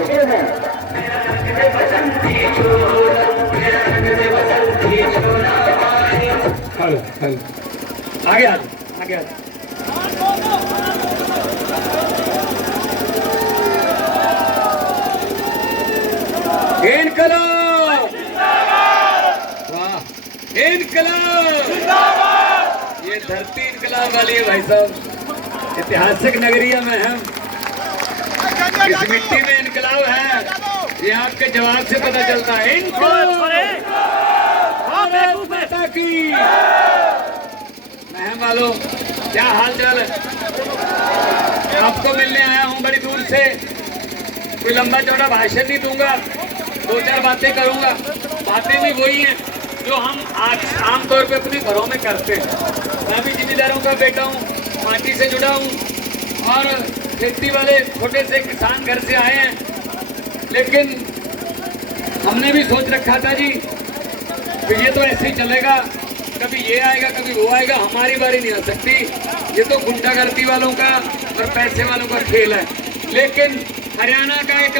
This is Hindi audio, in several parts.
हेलो हेलो आगे आगे आगे आगे इनकलाब वाह इनकलाब ये धरती इनकलाब वाली है भाई साहब। ऐतिहासिक नगरिया में हम इस मिट्टी में इनकलाब है ये आपके जवाब से पता चलता है। इनकलाब की महम वालों क्या हाल चाल है? आपको मिलने आया हूं बड़ी दूर से। कोई लंबा चौड़ा भाषण नहीं दूंगा, दो चार बातें करूंगा। बातें भी वही हैं जो हम आमतौर पे अपने घरों में करते हैं। मैं भी जिम्मेदारों का बेटा हूँ, माटी से जुड़ा हूँ और खेती वाले छोटे से किसान घर से आए हैं। लेकिन हमने भी सोच रखा था जी तो ये तो ऐसे ही चलेगा, कभी ये आएगा कभी वो आएगा, हमारी बारी नहीं आ सकती। ये तो गुंडागर्दी वालों का और पैसे वालों का खेल है। लेकिन हरियाणा का एक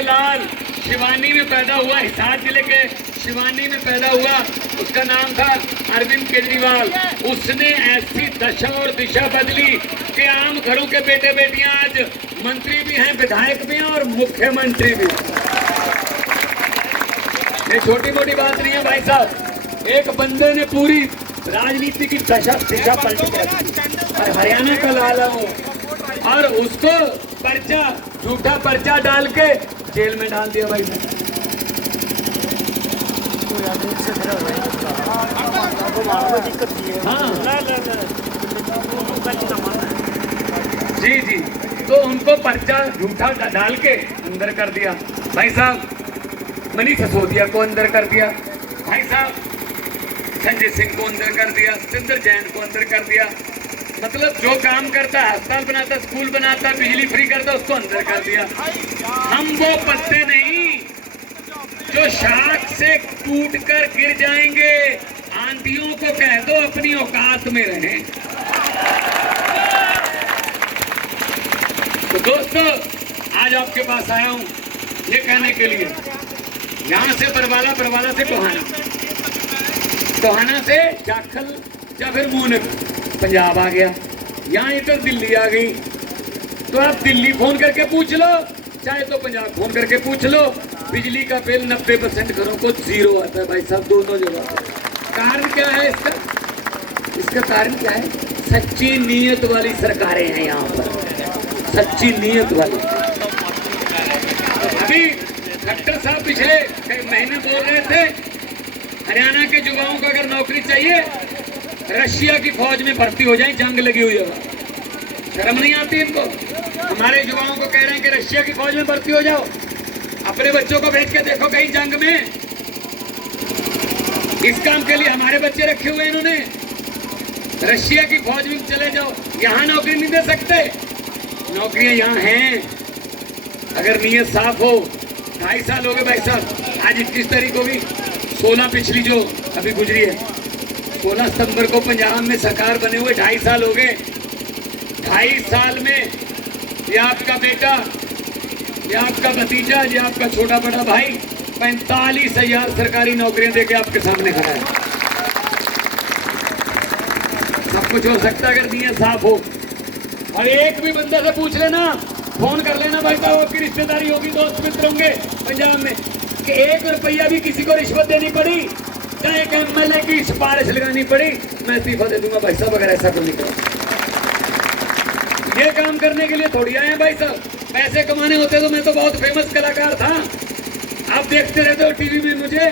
लाल शिवानी में पैदा हुआ, हिसार जिले के शिवानी में पैदा हुआ, उसका नाम था अरविंद केजरीवाल। उसने ऐसी दशा और दिशा बदली कि आम घरों के बेटे बेटियां आज मंत्री भी हैं, विधायक भी हैं और मुख्यमंत्री भी। ये छोटी मोटी बात नहीं है भाई साहब। एक बंदे ने पूरी राजनीति की दशा दिशा पलटी कर दी और हरियाणा का लाला हूँ और उसको पर्चा झूठा पर्चा डाल के जेल में डाल दिया भाई साहब। हाँ जी जी, तो उनको पर्चा झूठा डाल के अंदर कर दिया भाई साहब। मनीष सिसोदिया को अंदर कर दिया भाई साहब, संजय सिंह को अंदर कर दिया, सिंदर जैन को अंदर कर दिया। मतलब जो काम करता है, अस्पताल बनाता, स्कूल बनाता, बिजली फ्री करता, उसको अंदर कर दिया। हम वो पत्ते नहीं जो शाख से टूट कर गिर जाएंगे। आंधियों को कह दो अपनी औकात में रहें। तो दोस्तों आज आपके पास आया हूं ये कहने के लिए, यहाँ से बरवाला, बरवाला से टोहाना, टोहाना से जाखल या फिर मूनक पंजाब आ गया, यहाँ इधर दिल्ली आ गई। तो आप दिल्ली फोन करके पूछ लो, चाहे तो पंजाब फोन करके पूछ लो, बिजली का बिल 90% घरों को जीरो आता है भाई साहब, दोनों जगह। कारण क्या है इसका? इसका कारण क्या है? सच्ची नीयत वाली सरकारें हैं यहाँ पर, सच्ची नीयत वाली। अभी खट्टर साहब पिछले कई महीने बोल रहे थे हरियाणा के युवाओं को अगर नौकरी चाहिए रशिया की फौज में भर्ती हो जाए, जंग लगी हुई है। शर्म नहीं आती इनको? हमारे युवाओं को कह रहे हैं कि रशिया की फौज में भर्ती हो जाओ। अपने बच्चों को भेज के देखो कहीं जंग में। इस काम के लिए हमारे बच्चे रखे हुए इन्होंने। रशिया की फौज में चले जाओ, यहाँ नौकरी नहीं दे सकते। नौकरियां यहाँ हैं अगर नीयत साफ हो। 2.5 साल हो गए भाई साहब, आज 21 तारीख होगी, 16 पिछली जो अभी गुजरी है, 16 सितंबर को पंजाब में सरकार बने हुए 2.5 साल हो गए। 2.5 साल में ये आपका बेटा, ये आपका भतीजा, ये आपका छोटा बड़ा भाई 45,000 सरकारी नौकरियां देके आपके सामने खड़ा है। सब कुछ हो सकता है अगर नीयत साफ हो। और एक भी बंदे से पूछ लेना, फोन कर लेना भाई साहब, आपकी रिश्तेदारी होगी, दोस्त मित्र होंगे पंजाब में, कि 1 रुपया भी किसी को रिश्वत देनी पड़ी, चाहे एक MLA की सिफारिश लगानी पड़ी, मैं इस्तीफा दे दूंगा भाई साहब अगर ऐसा कुछ निकला। ये काम करने के लिए थोड़ी आए हैं भाई साहब। पैसे कमाने होते तो मैं तो बहुत फेमस कलाकार था, आप देखते रहते हो टीवी में मुझे।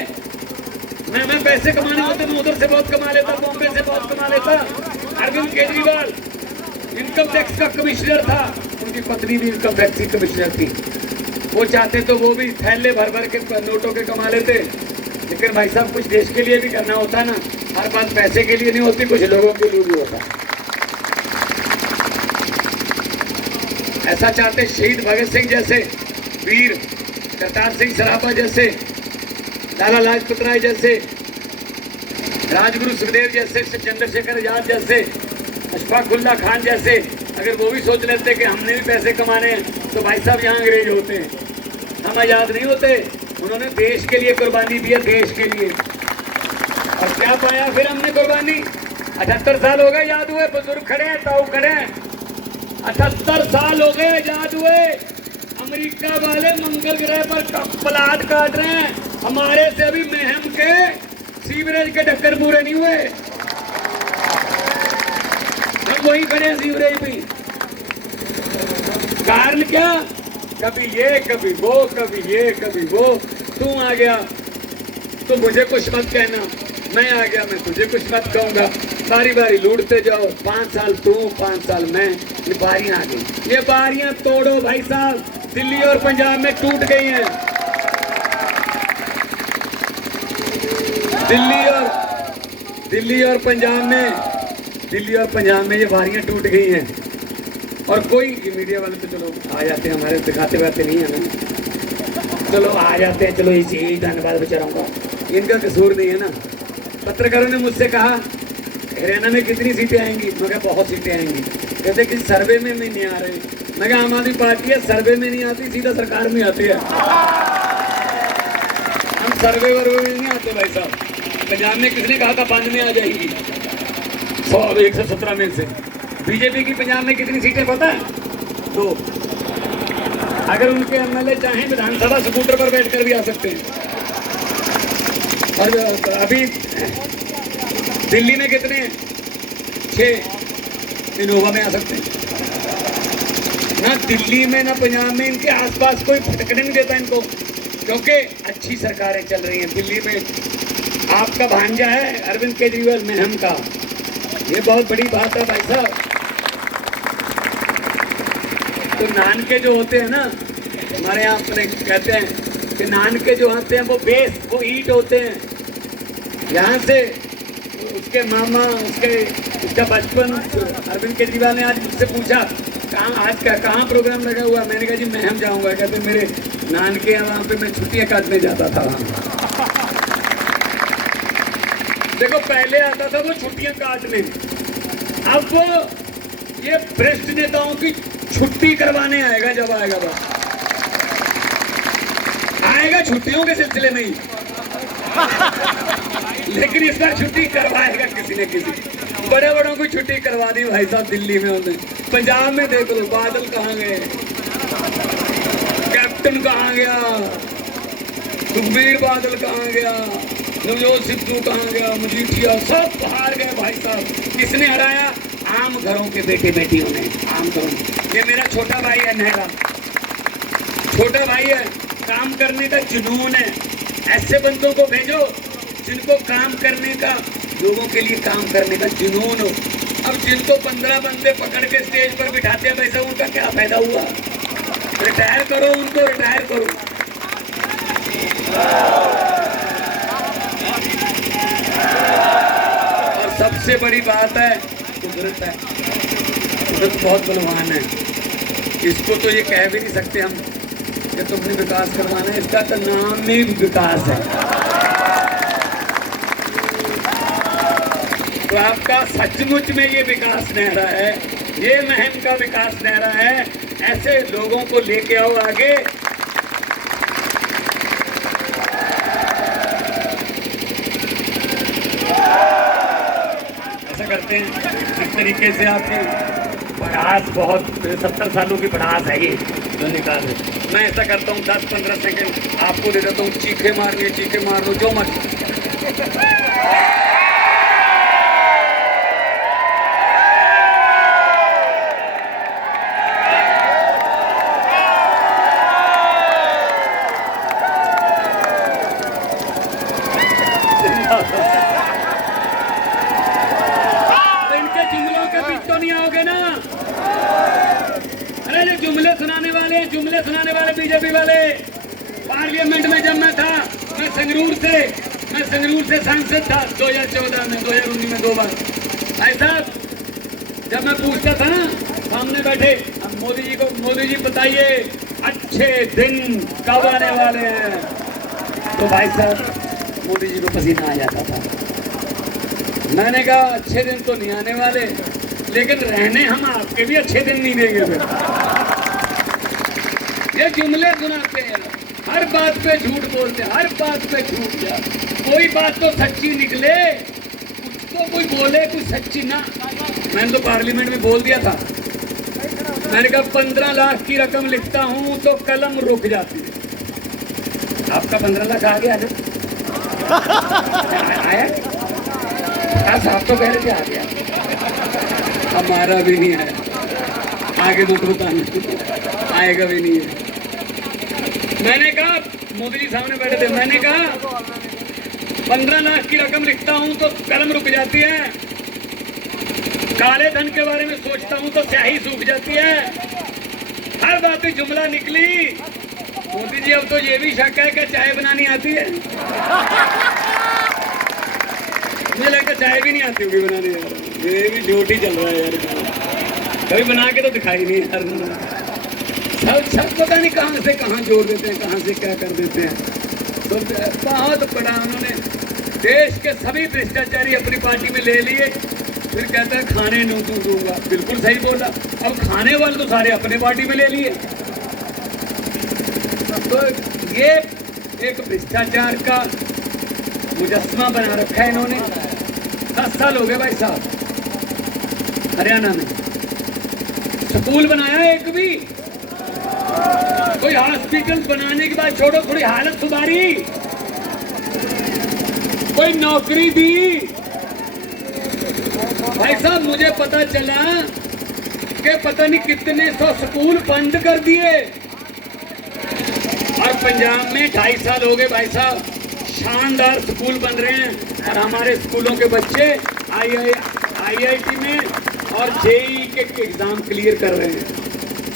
मैं पैसे कमाने होते मैं उधर से बहुत कमा लेता, बॉम्बे से बहुत कमा लेता। अरविंद केजरीवाल इनकम टैक्स का कमिश्नर था, उनकी पत्नी भी इनकम टैक्स की कमिश्नर थी। वो चाहते तो वो भी थैले भर भर के नोटों के कमा लेते। लेकिन भाई साहब कुछ देश के लिए भी करना होता ना, हर बात पैसे के लिए नहीं होती, कुछ लोगों के लिए भी होता। ऐसा चाहते शहीद भगत सिंह जैसे वीर, करतार सिंह सराभा जैसे, लाला लाजपत राय जैसे, राजगुरु सुखदेव जैसे, चंद्रशेखर आजाद जैसे, अशफाक उल्लाह खान जैसे, अगर वो भी सोच लेते कि हमने भी पैसे कमाने हैं तो तो भाई साहब यहाँ अंग्रेज होते हैं, हम आजाद नहीं होते। उन्होंने देश के लिए कुर्बानी दी है, देश के लिए। और क्या पाया फिर हमने कुर्बानी? 78 साल हो गए याद हुए, बुजुर्ग खड़े हैं, ताऊ खड़े हैं। 78 साल हो गए याद हुए। अमेरिका वाले मंगल ग्रह पर प्लाट काट रहे हैं, हमारे से अभी महम के सीवरेज के ढक्कन पूरे नहीं हुए, हम वही खड़े हैं सीवरेज पे। कारण क्या? कभी ये कभी वो, कभी ये कभी वो। तू आ गया तो मुझे कुछ मत कहना, मैं आ गया मैं तुझे कुछ मत कहूंगा। बारी बारी लूटते जाओ, 5 साल तू 5 साल मैं। ये बारियां आ गई, ये बारियां तोड़ो भाई साहब। दिल्ली और पंजाब में टूट गई हैं, दिल्ली और पंजाब में ये बारियां टूट गई हैं। और कोई ये मीडिया वाले तो चलो आ जाते हैं, हमारे दिखाते वाते नहीं है ना, चलो आ जाते हैं, चलो इसी धन्यवाद बेचारों का, इनका कसूर नहीं है ना। पत्रकारों ने मुझसे कहा हरियाणा में कितनी सीटें आएंगी? मैं कहा बहुत सीटें आएंगी। कहते कि सर्वे में नहीं आ रहे। मैं कहा आम आदमी पार्टी है, सर्वे में नहीं आती, सीधा सरकार में आती है। हम सर्वे वर्वे में नहीं आते भाई साहब। पंजाब में किसने कहा था 5 में आ जाएगी? 117 में से। बीजेपी की पंजाब में कितनी सीटें पता है? 2। अगर उनके एमएलए चाहें विधानसभा स्कूटर पर बैठकर भी आ सकते हैं। और अभी दिल्ली में कितने हैं? 6 इनोवा में आ सकते हैं। ना दिल्ली में ना पंजाब में इनके आसपास कोई फटकने नहीं देता इनको, क्योंकि अच्छी सरकारें चल रही हैं। दिल्ली में आपका भांजा है अरविंद केजरीवाल महम का, ये बहुत बड़ी बात है भाई साहब। तो नानके जो होते हैं ना, हमारे यहाँ अपने कहते हैं कि नानके जो होते हैं वो बेस, वो ईंट होते हैं। यहाँ से उसके मामा, उसका बचपन। अरविंद केजरीवाल ने आज मुझसे पूछा कहाँ प्रोग्राम लगा हुआ? मैंने कहा जी महम जाऊंगा। कहते मेरे नानके हैं वहाँ पे, मैं छुट्टियाँ काटने जाता था वहाँ। देखो पहले आता था वो छुट्टियाँ काटने, अब वो ये भ्रष्ट नेताओं की छुट्टी करवाने आएगा। जब आएगा बस आएगा छुट्टियों के सिलसिले में ही, लेकिन इस बार छुट्टी करवाएगा किसी न किसी। बड़े बड़ों को छुट्टी करवा दी भाई साहब दिल्ली में उन्होंने। पंजाब में देख लो बादल कहाँ गए, कैप्टन कहाँ गया, सुखबीर बादल कहाँ गया, नवजोत सिद्धू कहाँ गया, मजीठिया, सब हार गए भाई साहब। किसने हराया? आम घरों के बेटे बेटियों ने, आम घरों। ये मेरा छोटा भाई है नहरा, छोटा भाई है, काम करने का जुनून है। ऐसे बंदों को भेजो जिनको काम करने का, लोगों के लिए काम करने का जुनून हो। अब जिनको 15 बंदे पकड़ के स्टेज पर बिठाते हैं वैसे उनका क्या फायदा हुआ? रिटायर करो उनको, रिटायर करो। और सबसे बड़ी बात है कुदरत है। कुदरत बहुत बलवान है, इसको तो ये कह भी नहीं सकते हम कि तुमने विकास करवाना है। इसका तो नाम ही विकास है। तो आपका सचमुच में ये विकास नहरा है, ये महम का विकास नहरा है। ऐसे लोगों को लेके आओ आगे। ऐसा करते हैं इस तरीके से। आपकी भड़ास बहुत 70 सालों की भड़ास है ये जो निकाल। मैं ऐसा करता हूँ 10-15 सेकंड आपको दे देता हूँ, चीखे मारनी, चीखे मार लो जो मर्जी। इनके जुमलों के बीच तो नहीं आओगे ना? अरे जो जुमले सुनाने वाले बीजेपी वाले। पार्लियामेंट में जब मैं था, मैं संगरूर से सांसद था 2014 में, 2019 में 2 बार। भाई साहब जब मैं पूछता था ना सामने बैठे, अब मोदी जी बताइए अच्छे दिन कब आने वाले हैं, तो भाई साहब मोदी जी को पसीना आ जाता था। मैंने कहा अच्छे दिन तो नहीं आने वाले, लेकिन रहने हम आपके भी अच्छे दिन नहीं देंगे फिर। ये जुमले सुनाते हैं, हर बात पे झूठ बोलते हैं, हर बात पे झूठ यार। कोई बात तो सच्ची निकले, कुछ तो कोई बोले, कोई सच्ची ना। मैंने तो पार्लियामेंट में बोल दिया था, मैंने कहा 15 लाख की रकम लिखता हूं तो कलम रुक जाती है। आपका 15 लाख आ गया ना? आया? साहब तो कह रहे थे आ गया, हमारा भी नहीं आया। आगे मत बताना, आएगा भी नहीं है। मैंने कहा, मोदी जी सामने बैठे थे, मैंने कहा 15 लाख की रकम लिखता हूं तो कलम रुक जाती है, काले धन के बारे में सोचता हूं तो स्याही सूख जाती है। हर बात में जुमला निकली। मोदी जी अब तो ये भी शक है कि चाय बनानी आती है। मुझे लगता चाय भी नहीं आती होगी बनाने यार, ये भी झूठ ही चल रहा है यार, कभी बना के तो दिखाई नहीं यार। सब पता नहीं कहाँ से कहाँ जोड़ देते हैं, कहाँ से क्या कर देते हैं। तो बहुत बड़ा उन्होंने देश के सभी भ्रष्टाचारी अपनी पार्टी में ले लिए, फिर कहते हैं खाने नहीं दूंगा। बिल्कुल सही बोला, अब खाने वाले तो सारे अपने पार्टी में ले लिए। तो ये एक भ्रष्टाचार का मुजस्समा बना रखा है इन्होंने। 10 साल हो गए भाई साहब हरियाणा में, स्कूल बनाया एक भी, कोई हॉस्पिटल बनाने के बाद छोड़ो, थोड़ी हालत सुधारी, कोई नौकरी दी। भाई साहब मुझे पता चला कि पता नहीं कितने 100 स्कूल बंद कर दिए, और पंजाब में 2.5 साल हो गए भाई साहब शानदार स्कूल बन रहे हैं, और हमारे स्कूलों के बच्चे IIT में और JEE के एग्जाम क्लियर कर रहे हैं।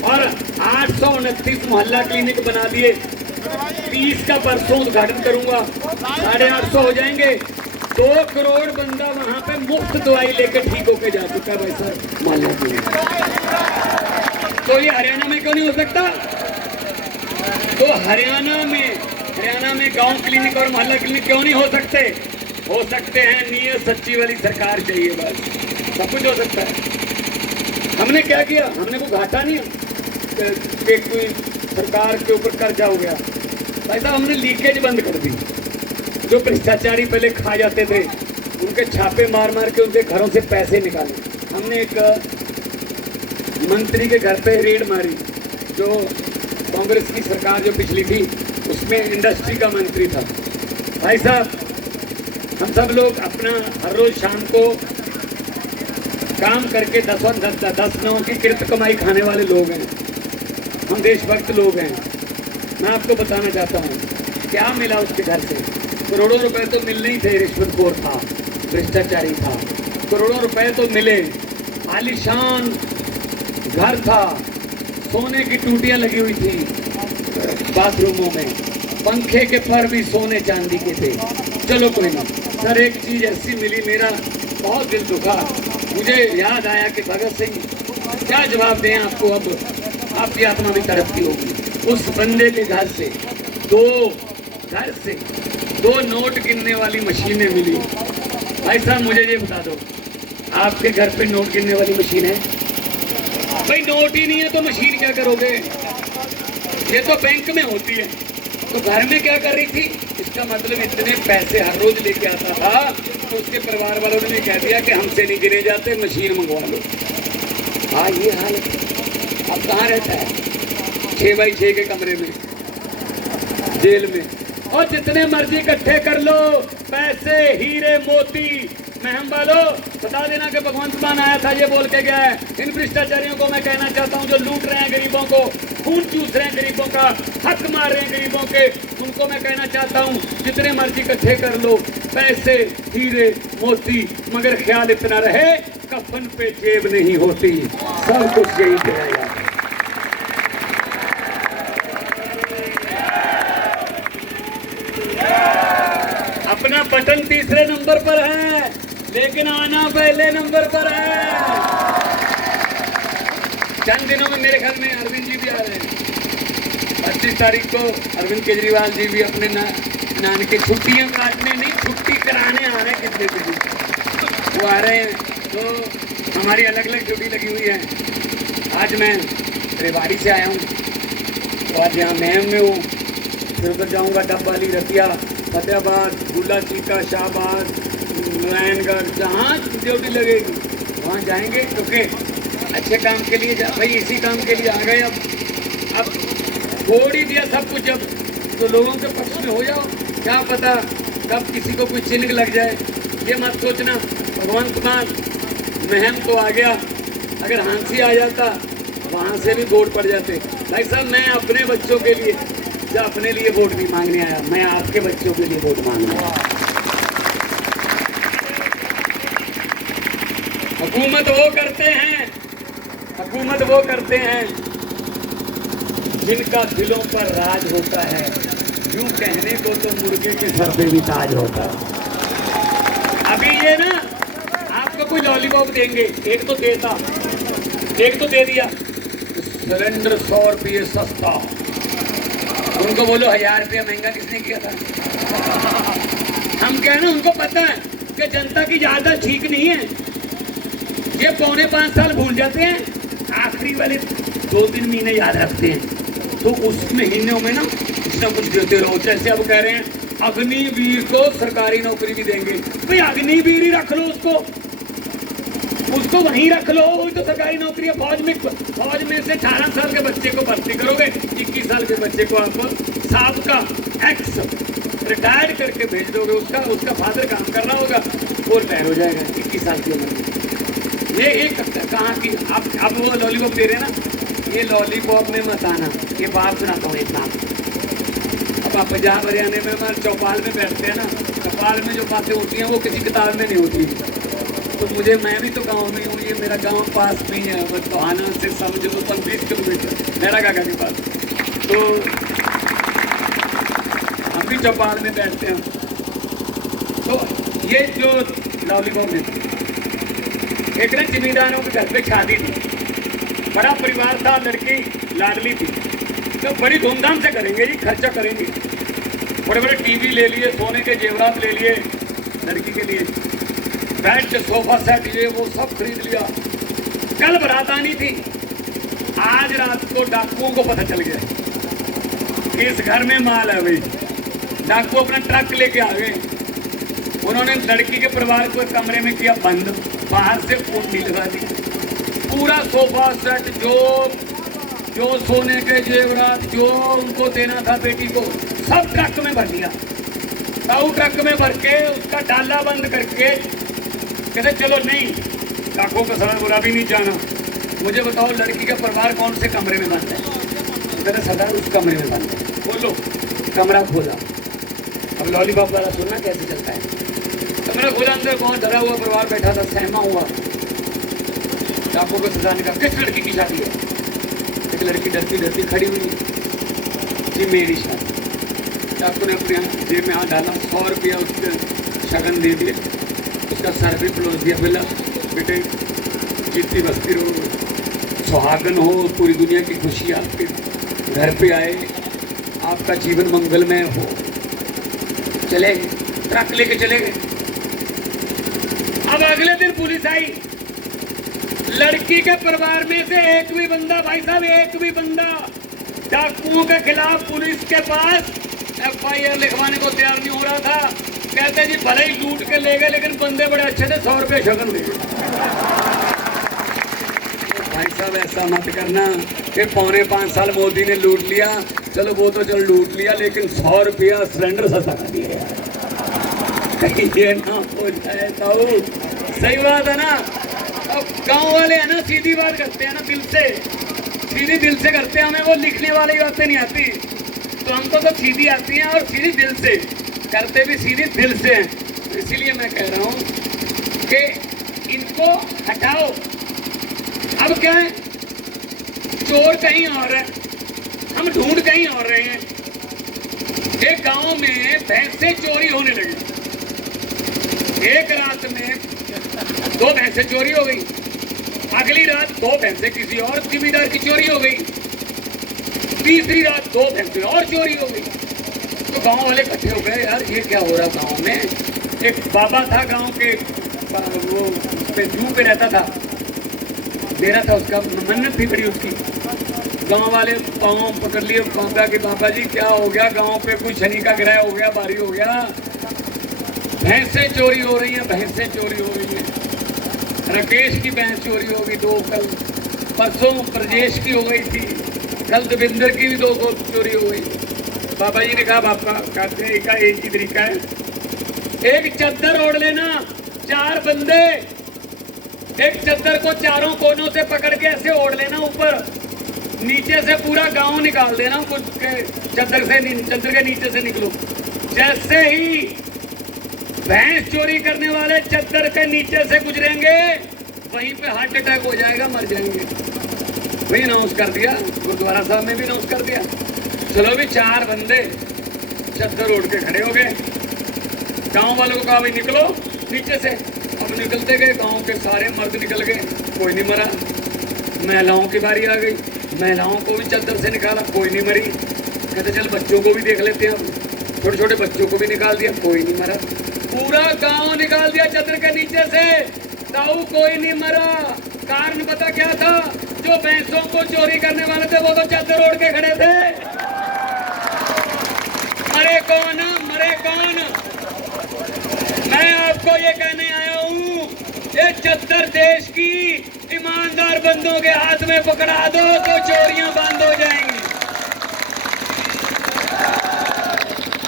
और 829 मोहल्ला क्लिनिक बना दिए, 30 का परसों उद्घाटन करूंगा, 850 हो जाएंगे। 2 करोड़ बंदा वहां पे मुफ्त दवाई लेके ठीक होके जा चुका है भाई साहब मोहल्ला क्लिनिक। तो ये हरियाणा में क्यों नहीं हो सकता? तो हरियाणा में गांव क्लिनिक और मोहल्ला क्लिनिक क्यों नहीं हो सकते? हो सकते हैं, नीयत सच्ची वाली सरकार चाहिए, बस सब कुछ हो सकता है। हमने क्या किया? हमने को घाटा नहीं कि कोई सरकार के ऊपर कर्जा हो गया भाई साहब, हमने लीकेज बंद कर दी। जो भ्रष्टाचारी पहले खा जाते थे उनके छापे मार मार के उनके घरों से पैसे निकाले। हमने एक मंत्री के घर पे रेड मारी, जो कांग्रेस की सरकार जो पिछली थी उसमें इंडस्ट्री का मंत्री था। भाई साहब हम सब लोग अपना हर रोज शाम को काम करके 10 की कृत कमाई खाने वाले लोग हैं, हम देशभक्त लोग हैं। मैं आपको बताना चाहता हूँ क्या मिला उसके घर से। करोड़ों रुपए तो मिलने ही थे, रिश्वतखोर था, भ्रष्टाचारी था। करोड़ों रुपए तो मिले, आलीशान घर था, सोने की टूटियां लगी हुई थी बाथरूमों में, पंखे के पर भी सोने चांदी के थे। चलो कोई ना सर, एक चीज ऐसी मिली, मेरा बहुत दिल दुखा। मुझे याद आया कि भगत सिंह क्या जवाब दें आपको, अब आपकी आत्मा भी तड़पती होगी। उस बंदे के घर से 2 नोट गिनने वाली मशीनें मिली। भाई साहब मुझे ये बता दो, आपके घर पे नोट गिनने वाली मशीन है? भाई नोट ही नहीं है तो मशीन क्या करोगे? ये तो बैंक में होती है, तो घर में क्या कर रही थी? इसका मतलब इतने पैसे हर रोज लेके आता था तो उसके परिवार वालों ने कह दिया कि हमसे नहीं गिने जाते, मशीन मंगवा लो। हाँ ये हाल है। अब कहाँ रहता है? 6x6 के कमरे में, जेल में, और जितने मर्जी इकट्ठे कर लो पैसे, हीरे मोती। महम वालों बता देना कि भगवंत मान आया था, ये बोल के गया है। इन भ्रष्टाचारियों को मैं कहना चाहता हूँ जो लूट रहे हैं गरीबों को, खून चूस रहे हैं गरीबों का, हक मार रहे हैं गरीबों के, उनको मैं कहना चाहता हूँ जितने मर्जी इकट्ठे कर लो पैसे, हीरे मोती, मगर ख्याल इतना रहे कफन पे जेब नहीं होती। सब कुछ यही रहेगा। अपना बटन तीसरे नंबर पर है, लेकिन आना पहले नंबर पर है। चंद दिनों में मेरे ख्याल में अरविंद जी भी आ रहे हैं। 25 तारीख को अरविंद केजरीवाल जी भी अपने नान की छुट्टियां काटने नहीं, छुट्टी कराने आ रहे हैं। कितने दिन वो आ रहे हैं, तो हमारी अलग अलग ड्यूटी लगी हुई है। आज मैं रेवाड़ी से आया हूँ, तो आज यहाँ महम में हूँ, फिर उधर जाऊँगा डब्बाली, रतिया, फतेहाबाद, गुल्ला चीका, शाहबाद, नारायणगढ़, जहाँ ड्यूटी लगेगी वहाँ जाएंगे। क्योंकि अच्छे काम के लिए भाई इसी काम के लिए आ गए। अब छोड़ ही दिया सब कुछ, अब तो लोगों के पक्ष में हो जाओ। क्या पता कब किसी को कोई चिन्ह लग जाए, ये मत सोचना। भगवंत मान महम तो आ गया, अगर हांसी आ जाता वहाँ से भी वोट पड़ जाते। भाई साहब, मैं अपने बच्चों के लिए या अपने लिए वोट नहीं मांगने आया, मैं आपके बच्चों के लिए वोट मांगने आया। हुकूमत वो करते हैं जिनका दिलों पर राज होता है, यूं कहने को तो मुर्गे के सर पे भी ताज होता है। अभी ये ना आपको कोई लॉलीपॉप देंगे, एक तो दे दिया, सिलेंडर 100 रुपये सस्ता, उनको बोलो 1000 रुपया महंगा किसने किया था। हम क्या है ना, उनको पता है कि जनता की ज्यादा ठीक नहीं है, ये 4.25 साल भूल जाते हैं, आखिरी वाले 2-3 महीने याद रखते हैं। तो उस महीनों में ना कुछ ना कुछ देते रहो। जैसे अब कह रहे हैं अग्निवीर को सरकारी नौकरी भी देंगे, भाई अग्निवीर ही रख लो, उसको वहीं रख लो, वही तो सरकारी नौकरी है। फौज में से 18 साल के बच्चे को भर्ती करोगे, 21 साल के बच्चे को आप साबका एक्स रिटायर्ड करके भेज दोगे, उसका फादर काम कर रहा होगा, वो रिटायर हो जाएगा 21 साल की उम्र में। ये एक कहाँ की आप वो लॉलीपॉप दे रहे हैं ना, ये लॉलीपॉप में मत आना। ये बात सुनाता हूँ एक बात। अब आप पंजाब हरियाणा में हमारे चौपाल में बैठते हैं ना, चौपाल में जो बातें होती हैं वो किसी किताब में नहीं होती। तो मैं भी तो गांव में हूँ, ये मेरा गांव पास में ही है, बस टोहाना से समझ लो 20 किलोमीटर मेरा काका के पास। तो हम भी चौपाल में बैठते हैं। तो ये जो लॉलीपॉप देते, एक ना जमींदारों के घर पे शादी थी, बड़ा परिवार था, लड़की लाडली थी, तो बड़ी धूमधाम से करेंगे जी, खर्चा करेंगे, बड़े बड़े टीवी ले लिए, सोने के जेवरात ले लिए लड़की के लिए, बेड, सोफा सेट, ये वो सब खरीद लिया। कल बारात आनी थी, आज रात को डाकुओं को पता चल गया कि इस घर में माल है। भाई डाकू अपना ट्रक लेके आ गए, उन्होंने लड़की के परिवार को कमरे में किया बंद, बाहर से कुंडी लगा दी, पूरा सोफा सेट, जो सोने के जेवरात, जो उनको देना था बेटी को, सब ट्रक में भर लिया। ताऊ ट्रक में भर के उसका डाला बंद करके कहते चलो नहीं, डाकुओं का सरदार बोला भी नहीं जाना, मुझे बताओ लड़की का परिवार कौन से कमरे में बंद है। कहते सरदार उस कमरे में बंद है। बोलो, कमरा खोला। अब लॉलीपॉप वाला सुनना कैसे चलता है। कमरा खोला, अंदर बहुत डरा हुआ परिवार बैठा था, सहमा हुआ। डाकुओं को सरदार ने कहा किस लड़की की शादी है। एक लड़की डरती खड़ी हुई, जी मेरी शादी। डाकू ने अपने जेब में हाथ डाला, 100 रुपया उसके शगन दे दिए, उसका सर भी पलोस दिया, बोला बेटे जीती बस्ती रहो, सुहागन हो, पूरी दुनिया की खुशी आपके घर पे आए, आपका जीवन मंगलमय हो। चले गए, ट्रक लेके चले गए। अब अगले दिन पुलिस आई, लड़की के परिवार में से एक भी बंदा, भाई साहब एक भी बंदा डाकुओं के खिलाफ पुलिस के पास FIR लिखवाने को तैयार नहीं हो रहा था। कहते जी भले ही लूट के ले गए, लेकिन बंदे बड़े अच्छे थे, 100 रुपये शगन दे। भाई साहब ऐसा मत करना कि 4.25 साल मोदी ने लूट लिया, चलो वो तो चल लूट लिया, लेकिन 100 रुपया सिलेंडर सस्ता कर दिया, कहीं ये ना हो जाए। ताऊ सही बात है ना। अब गाँव वाले है ना, सीधी बात करते हैं ना, दिल से, सीधी दिल से करते हैं, हमें वो लिखने वाली बातें नहीं आती, तो हमको तो सीधी आती हैं, और सीधी दिल से करते भी सीधी दिल से हैं। तो इसीलिए मैं कह रहा हूँ कि इनको हटाओ। अब क्या है, चोर कहीं और है, हम ढूंढ कहीं और रहे हैं। एक गांव में भैंसें चोरी होने लगी, एक रात में 2 भैंसें चोरी हो गई, अगली रात 2 भैंसें किसी और जिम्मेदार की चोरी हो गई, तीसरी रात 2 भैंसें और चोरी हो गई। तो गांव वाले इकट्ठे हो गए, यार ये क्या हो रहा गांव में। एक बाबा था गांव के, वो पे जू पे रहता था, डेरा था उसका, मन्नत थी बड़ी उसकी, गांव वाले पाँव पकड़ लिए पापा की, पापा जी क्या हो गया, गांव पे कुछ शनि का ग्रह हो गया, भारी हो गया, भैंसें चोरी हो रही हैं, भैंसें चोरी हो रही हैं। राकेश की भैंस चोरी हो गई 2, कल परसों ब्रजेश की हो गई थी, कल देवेंद्र की भी 2 चोरी हो गई। बाबा जी ने कहा, पापा कहते हैं एक ही तरीका है, एक चद्दर ओढ़ लेना, 4 बंदे एक चद्दर को चारों कोनों से पकड़ के ऐसे ओढ़ लेना, ऊपर नीचे से पूरा गांव निकाल देना, कुछ चद्दर के नीचे से निकलो। जैसे ही भैंस चोरी करने वाले चद्दर के नीचे से गुजरेंगे, वहीं पे हार्ट अटैक हो जाएगा, मर जाएंगे। वही अनाउंस कर दिया, गुरुद्वारा साहब में भी अनाउंस कर दिया। चलो भी 4 बंदे चद्दर ओढ़ के खड़े हो गए, गांव वालों को कहा भाई निकलो नीचे से। अब निकलते गए, गांव के सारे मर्द निकल गए, कोई नहीं मरा। महिलाओं की बारी आ गई, महिलाओं को भी चद्दर से निकाला, कोई नहीं मरी। कहते चल बच्चों को भी देख लेते हैं, अब छोटे छोटे बच्चों को भी निकाल दिया, कोई नहीं मरा। पूरा गांव निकाल दिया चद्दर के नीचे से, ताऊ कोई नहीं मरा। कारण पता क्या था, जो भैंसों को चोरी करने वाले थे वो तो चद्दर ओढ़ के खड़े थे। मरे कौन, मरे कौन? मैं आपको ये कहने आया हूँ, ये चद्दर देश की ईमानदार बंदों के हाथ में पकड़ा दो तो चोरियां बंद हो जाएंगी।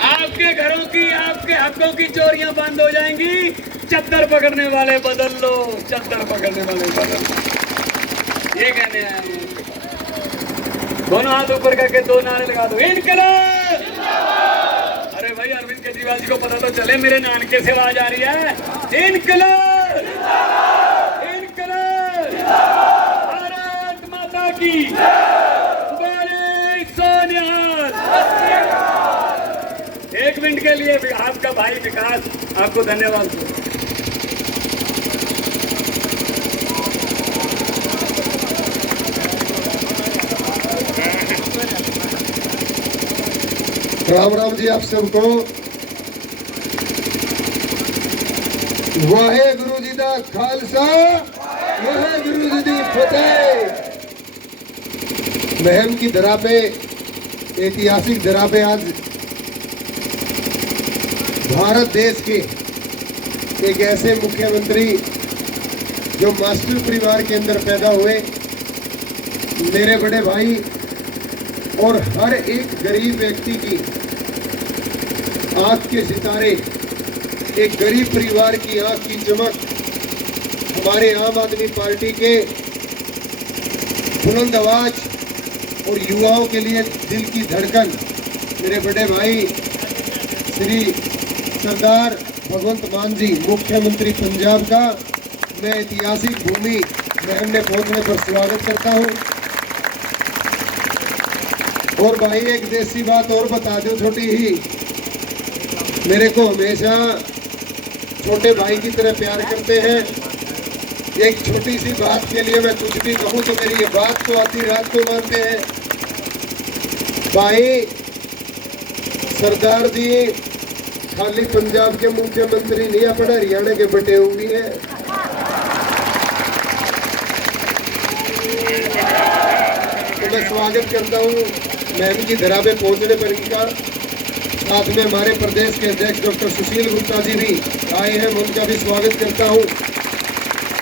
आपके घरों की, आपके हकों की चोरियां बंद हो जाएंगी। चद्दर पकड़ने वाले बदल लो, चद्दर पकड़ने वाले बदल लो, ये कहने आया हूँ। दोनों हाथ ऊपर करके 2 नारे लगा दो, इनकलाब। अरे भाई अरविंद केजरीवाल जी को पता तो चले, मेरे नानके से आवाज आ रही है, इनकलाब, इनकलाब, भारत माता की, बोले सोनिहाल। 1 मिनट के लिए आपका भाई विकास आपको धन्यवाद। राम राम जी आप सबको। वाहेगुरु जी दा खालसा, वाहेगुरु जी दी फतेह। महम की धरा पे, ऐतिहासिक धरा पे आज भारत देश के एक ऐसे मुख्यमंत्री जो मास्टर परिवार के अंदर पैदा हुए, मेरे बड़े भाई और हर एक गरीब व्यक्ति की आंख के सितारे, एक गरीब परिवार की आंख की चमक, हमारे आम आदमी पार्टी के बुलंद आवाज और युवाओं के लिए दिल की धड़कन, मेरे बड़े भाई श्री सरदार भगवंत मान जी, मुख्यमंत्री पंजाब का मैं ऐतिहासिक भूमि महम में पहुंचने पर स्वागत करता हूं। और भाई एक देसी बात और बता दो, छोटी ही, मेरे को हमेशा छोटे भाई की तरह प्यार करते हैं। एक छोटी सी बात के लिए मैं कुछ भी कहूँ तो मेरी ये बात को आधी रात को मानते हैं। भाई सरदार जी खाली पंजाब के मुख्यमंत्री नहीं, अपने हरियाणा के बटे हुए हैं। तो मैं स्वागत करता हूँ महम की धरा पे पहुंचने पर इनका। साथ में हमारे प्रदेश के अध्यक्ष डॉक्टर सुशील गुप्ता जी भी आए हैं, मैं उनका भी स्वागत करता हूं।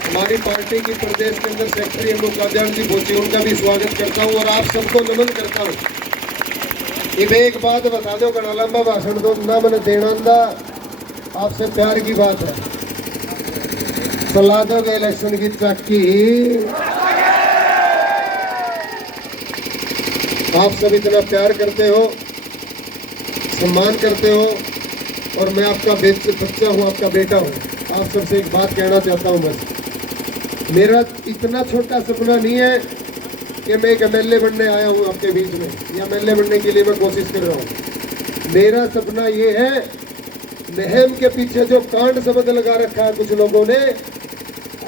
हमारी पार्टी की प्रदेश के अंदर सेक्रेटरी अमुक जी बोचे, उनका भी स्वागत करता हूं और आप सबको नमन करता हूं। अब एक बात बता दो, घना लंबा भाषण दो ना मैंने देना था, आपसे प्यार की बात है, चला दोगे इलेक्शन की चक्की। आप सब इतना प्यार करते हो, सम्मान करते हो और मैं आपका बच्चा हूँ, आपका बेटा हूँ। आप सबसे एक बात कहना चाहता हूँ, बस मेरा इतना छोटा सपना नहीं है कि मैं एक एमएलए बनने आया हूँ आपके बीच में, या एमएलए बनने के लिए मैं कोशिश कर रहा हूँ। मेरा सपना ये है, महम के पीछे जो कांड शब्द लगा रखा है कुछ लोगों ने,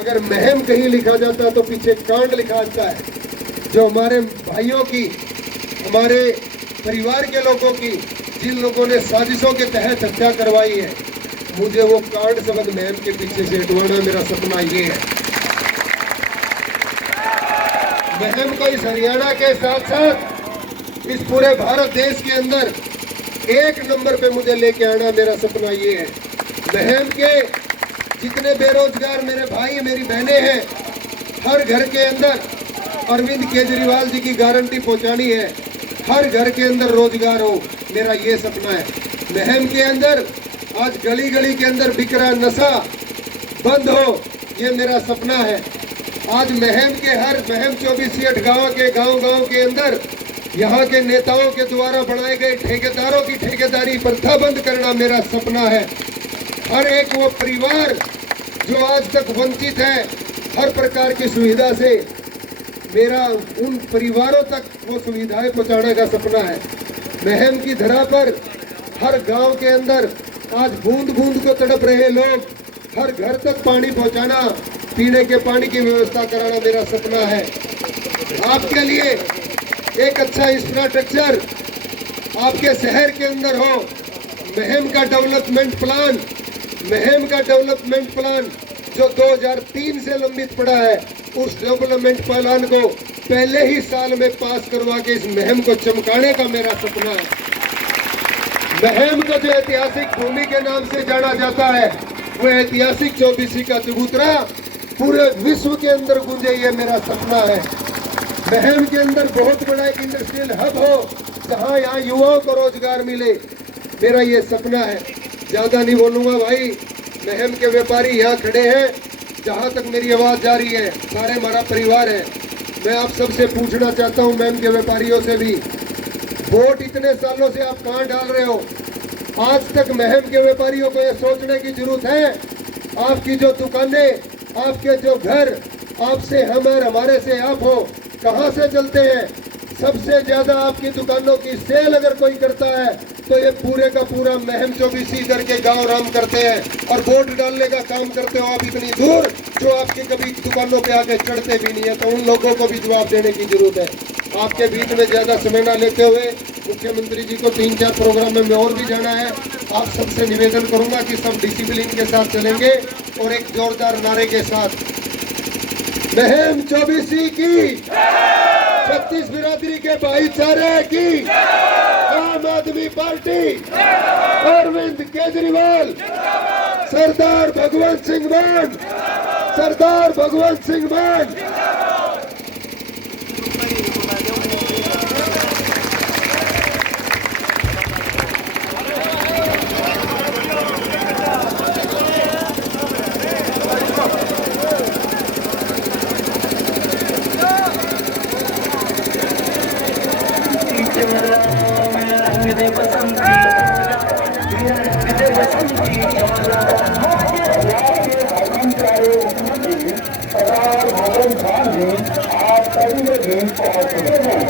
अगर महम कहीं लिखा जाता तो पीछे कांड लिखा जाता है। जो हमारे भाइयों की, हमारे परिवार के लोगों की, जिन लोगों ने साजिशों के तहत हत्या करवाई है, मुझे वो कांड शब्द महम के पीछे से हटवाना, मेरा सपना ये है। महम को इस हरियाणा के साथ साथ इस पूरे भारत देश के अंदर एक नंबर पे मुझे लेके आना मेरा सपना ये है। महम के जितने बेरोजगार मेरे भाई मेरी बहनें हैं, हर घर के अंदर अरविंद केजरीवाल जी की गारंटी पहुंचानी है, हर घर के अंदर रोजगार हो, मेरा ये सपना है। महम के अंदर आज गली गली के अंदर बिक रहा नशा बंद हो, ये मेरा सपना है। आज महम 24 गांव के अंदर यहाँ के नेताओं के द्वारा बनाए गए ठेकेदारों की ठेकेदारी प्रथा बंद करना मेरा सपना है। हर एक वो परिवार जो आज तक वंचित है हर प्रकार की सुविधा से, मेरा उन परिवारों तक वो सुविधाएं पहुंचाने का सपना है। महम की धरा पर हर गांव के अंदर आज बूंद बूंद को तड़प रहे लोग, हर घर तक पानी पहुंचाना, पीने के पानी की व्यवस्था कराना मेरा सपना है। आपके लिए एक अच्छा इंफ्रास्ट्रक्चर आपके शहर के अंदर हो। महम का डेवलपमेंट प्लान जो 2003 से लंबित पड़ा है, उस डेवलपमेंट प्लान को पहले ही साल में पास करवा के इस महम को चमकाने का मेरा सपना है। महम को जो ऐतिहासिक भूमि के नाम से जाना जाता है, वो ऐतिहासिक चौबीसी का चबूतरा पूरे विश्व के अंदर गूंजे, ये मेरा सपना है। महम के अंदर बहुत बड़ा एक इंडस्ट्रियल हब हो, जहां यहाँ युवाओं को रोजगार मिले, मेरा ये सपना है। ज्यादा नहीं बोलूंगा भाई, महम के व्यापारी यहाँ खड़े हैं, जहां तक मेरी आवाज जा रही है सारे हमारा परिवार है। मैं आप सबसे पूछना चाहता हूँ, महम के व्यापारियों से भी, वोट इतने सालों से आप कहाँ डाल रहे हो? आज तक महम के व्यापारियों को यह सोचने की जरूरत है, आपकी जो दुकानें, आपके जो घर, आपसे हम और हमारे से आप हो, कहाँ से चलते हैं? सबसे ज्यादा आपकी दुकानों की सेल अगर कोई करता है तो ये पूरे का पूरा महम 24 इधर के गांव राम करते हैं, और वोट डालने का काम करते हो आप इतनी दूर, जो आपके कभी दुकानों पे आके चढ़ते भी नहीं है। तो उन लोगों को भी जवाब देने की जरूरत है। आपके बीच में ज्यादा समय न लेते हुए, मुख्यमंत्री जी को 3-4 प्रोग्राम में और भी जाना है। आप सबसे निवेदन करूंगा कि सब डिसिप्लिन के साथ चलेंगे और एक जोरदार नारे के साथ, महम 24 की, 36 बिरादरी के भाईचारे की, आम आदमी पार्टी, अरविंद केजरीवाल, सरदार भगवंत सिंह मान, सरदार भगवंत सिंह मान। आप सभी के बीच पहुंच चुके हैं।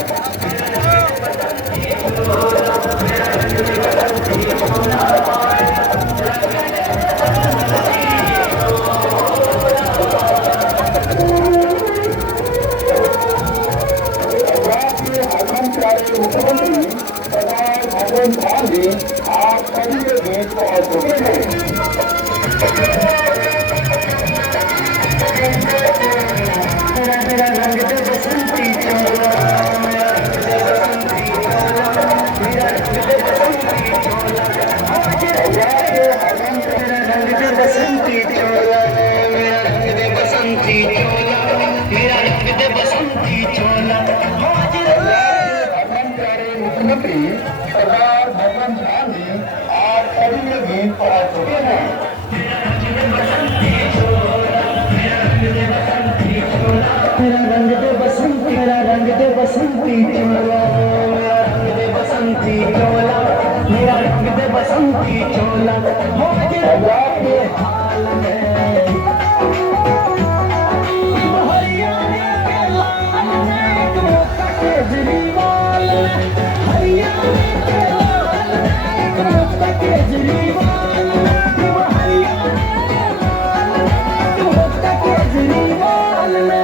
मेरा रंग दे बसंती चोला, मेरा रंग दे बसंती चोला, मेरा रंग दे बसंती चोला, मेरा रंग दे बसंती चोला, मेरा रंग दे बसंती चोला, मेरा रंग दे बसंती चोला। मुख्यमंत्री सरदार भगवंत मान जी आप सभी के बीच पहुंच चुके हैं। मेरा रंग दे बसंती चोला, मेरा रंग दे बसंती चोला, मेरा रंग दे बसंती, मेरा रंग दे बसंती चोला, मेरा रंग दे बसंती चोला, मेरा रंग दे बसंती चोला। पंजाब के हाल में हरियाणा के लाल में केजरीवाल, हरियाणा के लाल में केजरीवाल, हरियाणा के लाल में केजरीवाल ने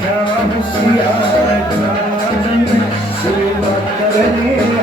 क्या होशियार सेवा करने